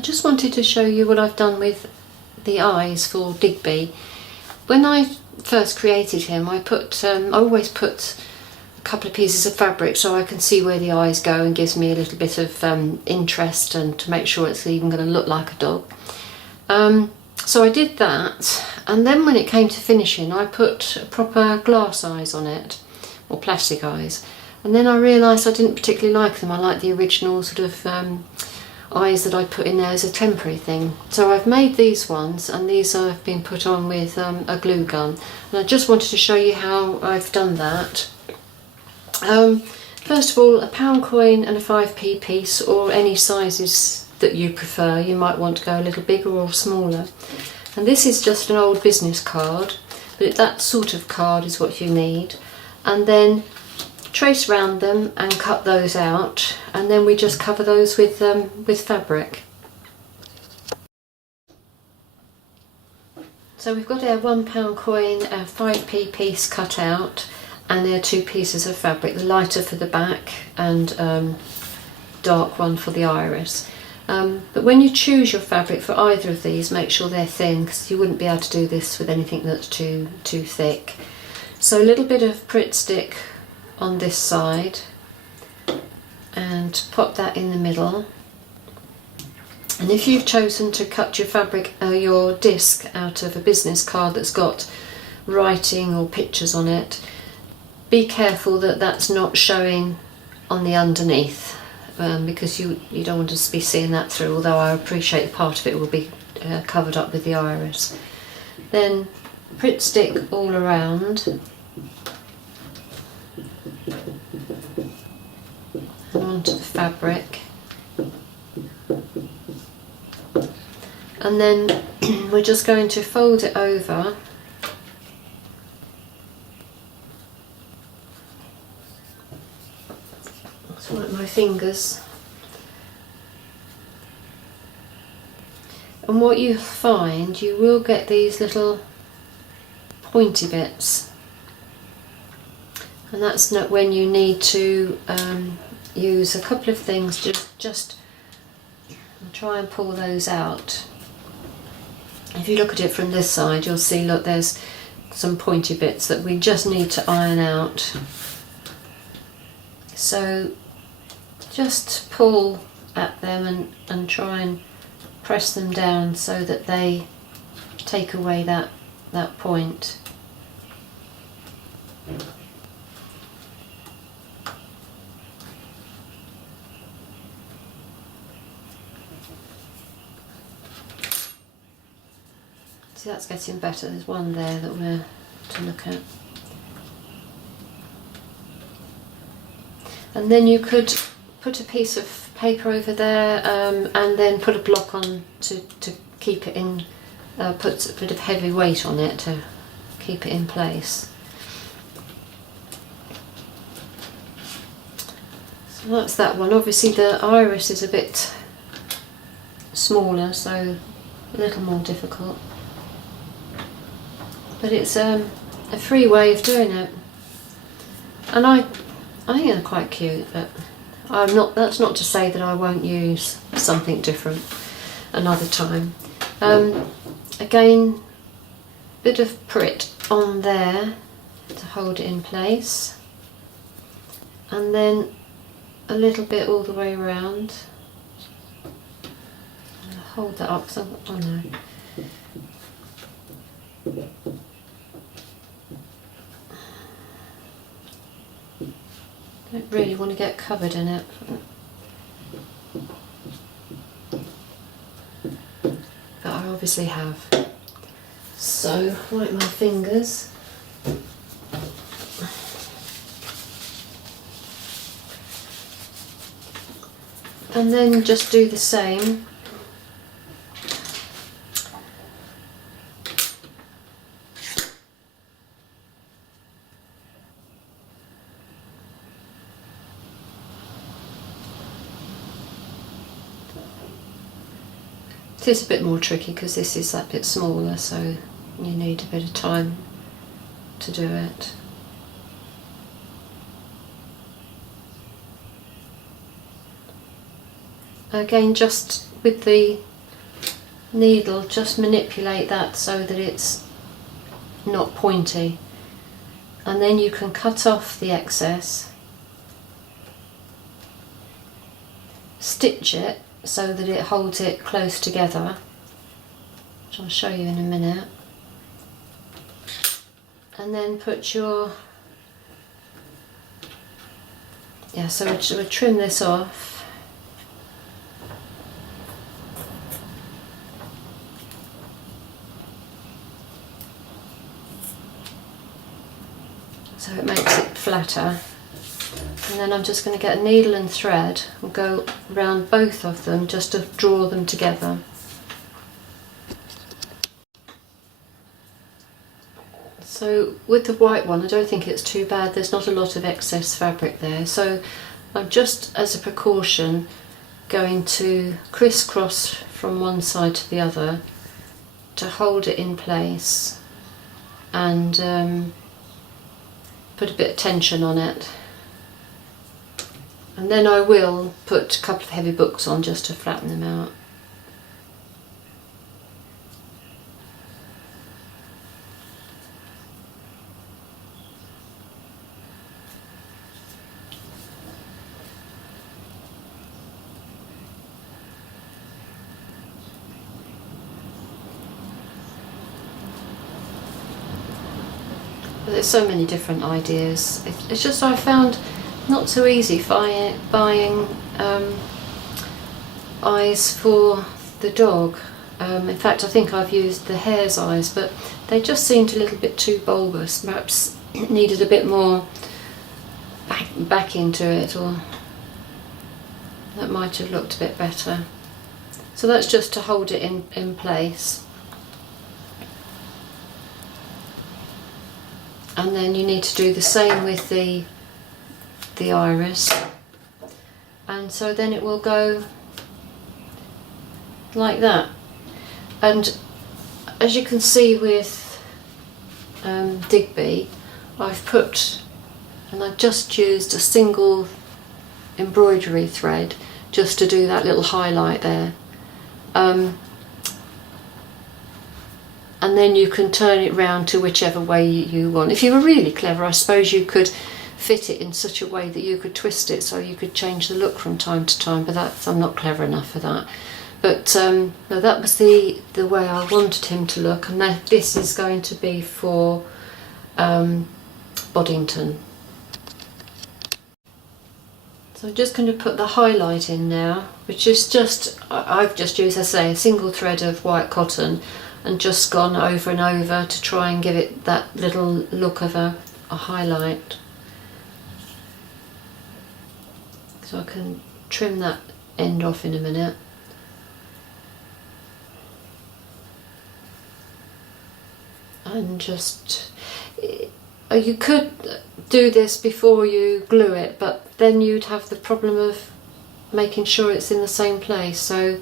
I just wanted to show you what I've done with the eyes for Digby. When I first created him, I always put a couple of pieces of fabric so I can see where the eyes go and gives me a little bit of interest, and to make sure it's even going to look like a dog. So I did that, and then when it came to finishing, I put proper glass eyes on it, or plastic eyes, and then I realised I didn't particularly like them. I like the original sort of eyes that I put in there as a temporary thing. So I've made these ones, and these have been put on with a glue gun, and I just wanted to show you how I've done that. First of all, a £1 coin and a 5p piece, or any sizes that you prefer. You might want to go a little bigger or smaller. And this is just an old business card, but that sort of card is what you need. And then trace round them and cut those out, and then we just cover those with fabric. So we've got our £1 coin, a 5p piece cut out, and there are 2 pieces of fabric, the lighter for the back and dark one for the iris. But when you choose your fabric for either of these, make sure they're thin, because you wouldn't be able to do this with anything that's too thick. So a little bit of Pritt stick on this side, and pop that in the middle. And if you've chosen to cut your fabric, your disc out of a business card that's got writing or pictures on it, be careful that that's not showing on the underneath, because you don't want to be seeing that through, although I appreciate part of it will be covered up with the iris. Then Pritt stick all around, and onto the fabric, and then we're just going to fold it over like my fingers. And what you find, you will get these little pointy bits, and that's not when you need to use a couple of things to just try and pull those out. If you look at it from this side, you'll see, look, there's some pointy bits that we just need to iron out. So just pull at them and try and press them down so that they take away that point. See, that's getting better. There's one there that we're to look at. And then you could put a piece of paper over there, and then put a block on to keep it in, put a bit of heavy weight on it to keep it in place. So that's that one. Obviously the iris is a bit smaller, so a little more difficult. But it's a free way of doing it. And I think they're quite cute, but that's not to say that I won't use something different another time. Again, bit of Pritt on there to hold it in place, and then a little bit all the way around. I'll hold that up, because oh no. Don't really want to get covered in it. But I obviously have. So, wipe my fingers. And then just do the same. It is a bit more tricky because this is that bit smaller, so you need a bit of time to do it. Again, just with the needle, just manipulate that so that it's not pointy, and then you can cut off the excess, stitch it so that it holds it close together, which I'll show you in a minute, and then put your, so we'll trim this off. So it makes it flatter, and then I'm just going to get a needle and thread and go around both of them just to draw them together. So with the white one, I don't think it's too bad, there's not a lot of excess fabric there, so I'm just as a precaution going to crisscross from one side to the other to hold it in place and put a bit of tension on it, and then I will put a couple of heavy books on just to flatten them out. There's so many different ideas. It's just I found not so easy buying eyes for the dog. In fact, I think I've used the hare's eyes, but they just seemed a little bit too bulbous. Perhaps needed a bit more back into it, or that might have looked a bit better. So that's just to hold it in place. And then you need to do the same with the iris, and so then it will go like that. And as you can see with Digby, I've just used a single embroidery thread just to do that little highlight there. And then you can turn it round to whichever way you want. If you were really clever, I suppose you could fit it in such a way that you could twist it so you could change the look from time to time, but I'm not clever enough for that. But no, that was the way I wanted him to look, and this is going to be for Boddington. So I'm just going to put the highlight in now, which is I've just used, as I say, a single thread of white cotton, and just gone over and over to try and give it that little look of a highlight. So I can trim that end off in a minute. And just, you could do this before you glue it, but then you'd have the problem of making sure it's in the same place, so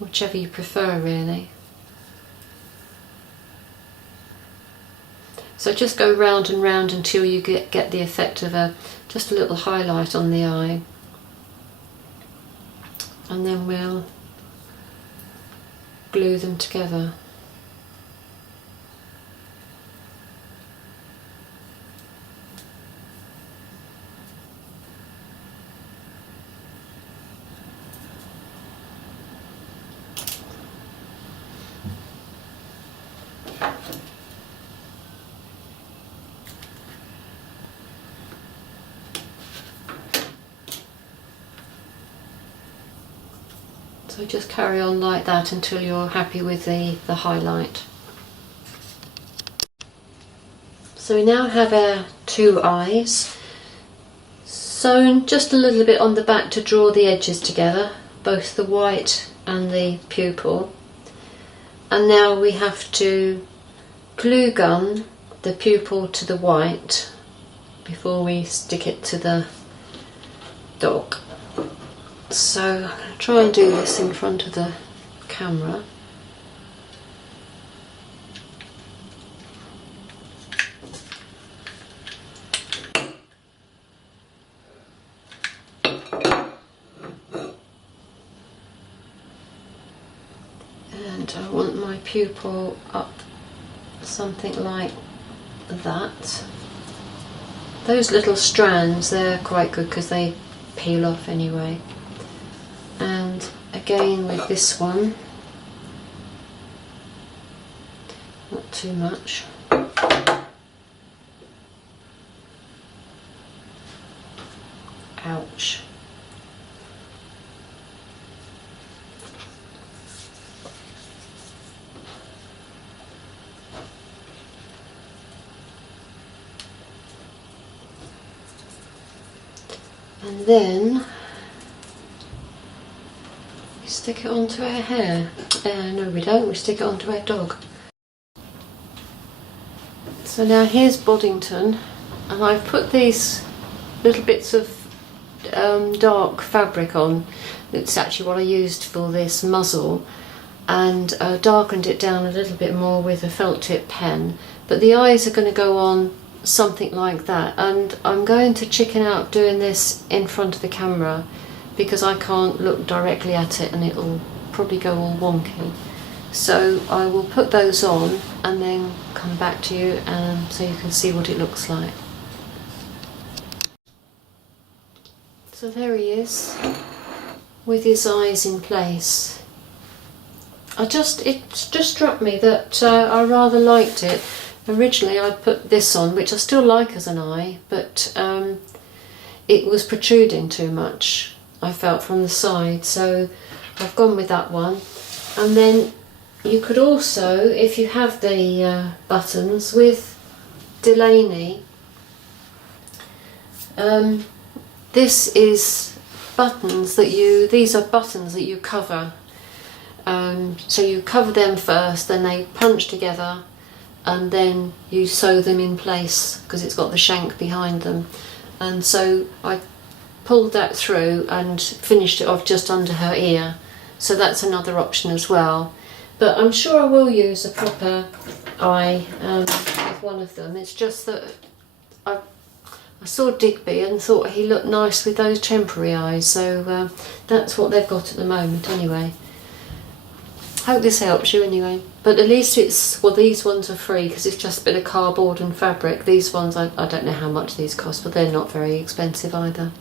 whichever you prefer really. So just go round and round until you get the effect of just a little highlight on the eye, and then we'll glue them together. So just carry on like that until you're happy with the highlight. So we now have our two eyes. Sewn just a little bit on the back to draw the edges together, both the white and the pupil. And now we have to glue gun the pupil to the white before we stick it to the dog. So I'm going to try and do this in front of the camera. And and I want my pupil up something like that. Those little strands, they're quite good because they peel off anyway. And again with this one, not too much. Ouch. And then we stick it onto our hair. No we don't, we stick it onto our dog. So now here's Boddington, and I've put these little bits of dark fabric on. It's actually what I used for this muzzle, and darkened it down a little bit more with a felt tip pen. But the eyes are going to go on something like that, and I'm going to chicken out doing this in front of the camera because I can't look directly at it and it'll probably go all wonky. So I will put those on and then come back to you so you can see what it looks like. So there he is with his eyes in place. It just struck me that I rather liked it. Originally I'd put this on, which I still like as an eye, but it was protruding too much, I felt, from the side, so I've gone with that one. And then you could also, if you have the buttons with Delaney, this is buttons that these are buttons that you cover. So you cover them first, then they punch together, and then you sew them in place because it's got the shank behind them. And so I pulled that through and finished it off just under her ear. So that's another option as well. But I'm sure I will use a proper eye with one of them. It's just that I saw Digby and thought he looked nice with those temporary eyes, so that's what they've got at the moment anyway. Hope this helps you anyway. But at least it's, well, these ones are free because it's just a bit of cardboard and fabric. These ones, I don't know how much these cost, but they're not very expensive either.